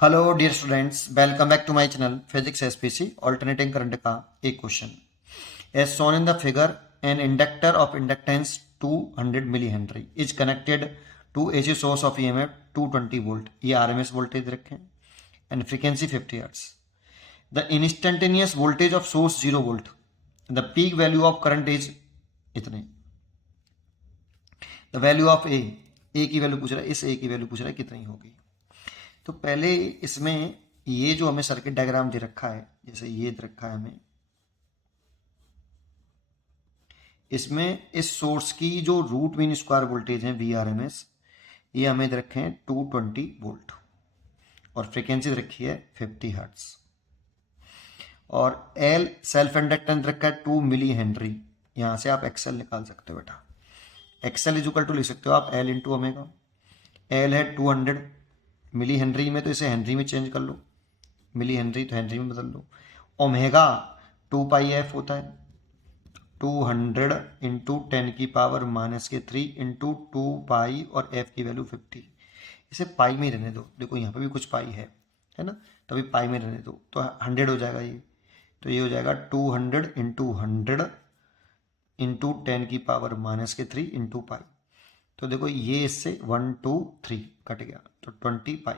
Hello dear students, welcome back to my channel physics SPC alternating current का एक question. As shown in the figure, an inductor of inductance 200 milli henry is connected to AC source of EMF 220 volt. ये RMS voltage रखें and frequency 50 hertz. The instantaneous voltage of source 0 volt. The peak value of current is इतने। The value of a की value पूछ रहा है, इस ए की value पूछ रहा है कितनी होगी। तो पहले इसमें ये जो हमें सर्किट डायग्राम दे रखा है, जैसे ये दे रखा है हमें, इसमें इस सोर्स की जो रूट मीन स्क्वायर वोल्टेज है VRMS, ये हमें दे रखे हैं 220 वोल्ट और फ्रीक्वेंसी दे रखी है 50 हर्ट्ज और L सेल्फ इंडक्टेंस रखा है 2 मिली हेनरी। यहां से आप XL निकाल सकते हो बेटा। XL इज इक्वल टू लिख सकते हो आप L इंटू ओमेगा। L है 200 मिली हेनरी में, तो इसे हेनरी में चेंज कर लो, मिली हेनरी तो हेनरी में बदल लो। ओमेगा 2 पाई एफ होता है, 200 इंटू 10⁻³ इंटू 2 पाई और एफ की वैल्यू 50। इसे पाई में ही रहने दो, देखो यहाँ पे भी कुछ पाई है ना, तभी पाई में रहने दो तो 100 हो जाएगा ये। तो ये हो जाएगा 200 इंटू 100 इंटू 10⁻³ इंटू पाई। तो देखो ये इससे 1 2 3 कट गया तो 20 पाई,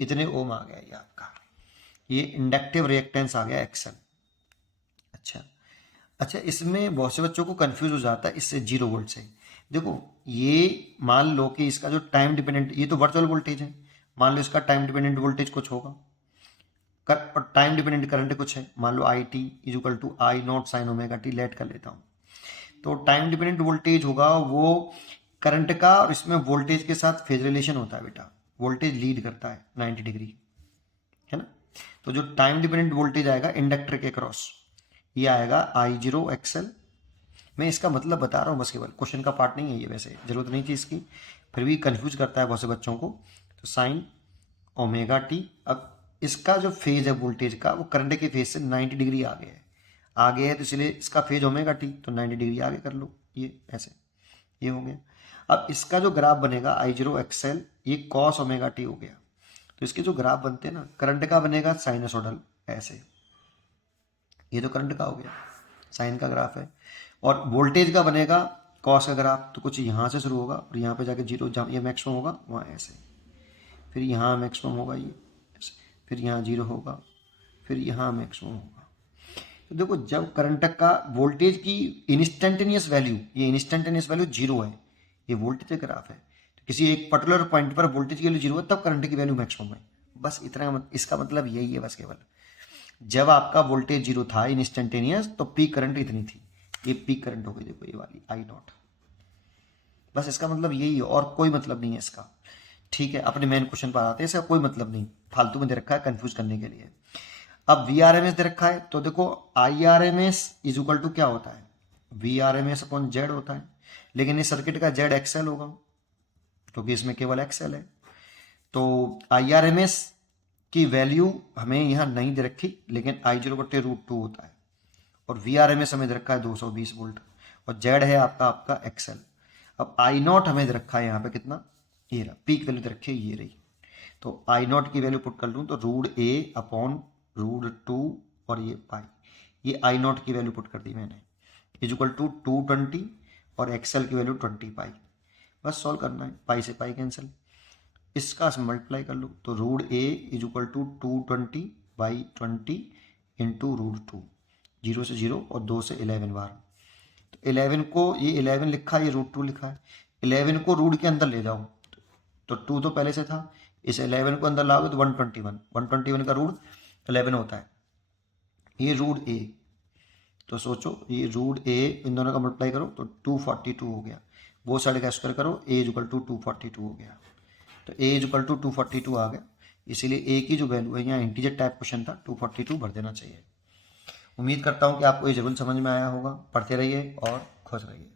इतने ओम आ गया ये आपका। ये इंडक्टिव रिएक्टेंस आ गया XL। अच्छा, इसमें बहुत से बच्चों को कंफ्यूज हो जाता है इससे 0 वोल्ट से। देखो ये मान लो कि इसका जो टाइम डिपेंडेंट, ये तो वर्चुअल वोल्टेज है, मान लो इसका टाइम डिपेंडेंट वोल्टेज कुछ होगा, टाइम डिपेंडेंट करंट कुछ है, मान लो IT is equal to I0 sin omega t, let कर लेता हूँ। तो टाइम डिपेंडेंट वोल्टेज होगा वो करंट का, और इसमें वोल्टेज के साथ फेज रिलेशन होता है बेटा, वोल्टेज लीड करता है 90 डिग्री, है ना। तो जो टाइम डिपेंडेंट वोल्टेज आएगा इंडक्टर के क्रॉस, ये आएगा I0 XL। मैं इसका मतलब बता रहा हूँ बस, केवल क्वेश्चन का पार्ट नहीं है ये, वैसे जरूरत नहीं थी इसकी, फिर भी कंफ्यूज करता है बहुत से बच्चों को। तो साइन ओमेगा टी, अब इसका जो फेज है वोल्टेज का, वो करंट के फेज से 90 डिग्री आगे है, आगे है, तो इसलिए इसका फेज ओमेगा टी, तो 90 डिग्री आगे कर लो, ये ऐसे, ये हो गया। अब इसका जो ग्राफ बनेगा I0 XL, ये कॉस ओमेगा टी हो गया। तो इसके जो ग्राफ बनते हैं ना, करंट का बनेगा साइनसोडल ऐसे, ये तो करंट का हो गया, साइन का ग्राफ है। और वोल्टेज का बनेगा कॉस का ग्राफ, तो कुछ यहाँ से शुरू होगा और यहाँ पे जाके 0 जहाँ ये मैक्सिमम होगा वहाँ ऐसे, फिर यहाँ मैक्सिमम होगा ये ऐसे, फिर यहाँ 0 होगा, फिर यहाँ मैक्सिमम होगा। तो देखो जब करंट का वोल्टेज की इंस्टेंटेनियस वैल्यू, ये इंस्टेंटेनियस वैल्यू 0 है, ये वोल्टेज का ग्राफ है, तो किसी एक पर्टिकुलर पॉइंट पर वोल्टेज की वैल्यू 0 है तब करंट की वैल्यू मैक्सिमम है, बस इतना। इसका मतलब यही है बस, केवल जब आपका वोल्टेज 0 था इंस्टेंटेनियस, तो पीक करंट इतनी थी, ये पीक करंट हो गई, देखो ये वाली I0। बस इसका मतलब यही है और कोई मतलब नहीं है इसका। ठीक है, अपने मेन क्वेश्चन पर आते हैं, इसका कोई मतलब नहीं, फालतू में दे रखा है कंफ्यूज करने के लिए। अब VRMS दे रखा है, तो देखो IRMS इज इक्वल टू क्या होता है, VRMS अपॉन Z होता है, लेकिन इस सर्किट का Z XL होगा क्योंकि इसमें केवल XL है। तो IRMS की वैल्यू हमें यहाँ नहीं दे रखी, लेकिन I0/√2 होता है, और VRMS हमें दे रखा है 220 वोल्ट, और Z है आपका XL। अब I0 हमें दे रखा है यहाँ पे कितना, ये रहा, पीक वैल्यू दे रखी है ये रही। तो I0 की वैल्यू पुट कर लूँ तो √A/√2 और ये पाई, ये I0 की वैल्यू पुट कर दी मैंने, इज इक्वल टू 220 और XL की वैल्यू 20 पाई। बस सॉल्व करना है, पाई से पाई कैंसिल, इसका मल्टीप्लाई कर लो, तो √A is equal to 220/20 into √2, 0 से 0 और 2 से 11 बार। तो 11 को, ये 11 लिखा है, ये √2 लिखा है, 11 को रूट के अंदर ले जाओ, तो 2 तो पहले से था, इस 11 को अंदर लाओगे तो 121 का रूट 11 होता है, ये √A। तो सोचो ये √A, इन दोनों का मल्टीप्लाई करो तो 242 हो गया, वो साइड का स्क्वायर करो, A इज इक्वल टू 242 हो गया। तो A इज इक्वल टू 242 आ गया, इसीलिए A की जो वैल्यू है, यहाँ इंटीजर टाइप क्वेश्चन था, 242 भर देना चाहिए। उम्मीद करता हूँ कि आपको ये जरूर समझ में आया होगा। पढ़ते रहिए और खुश रहिए।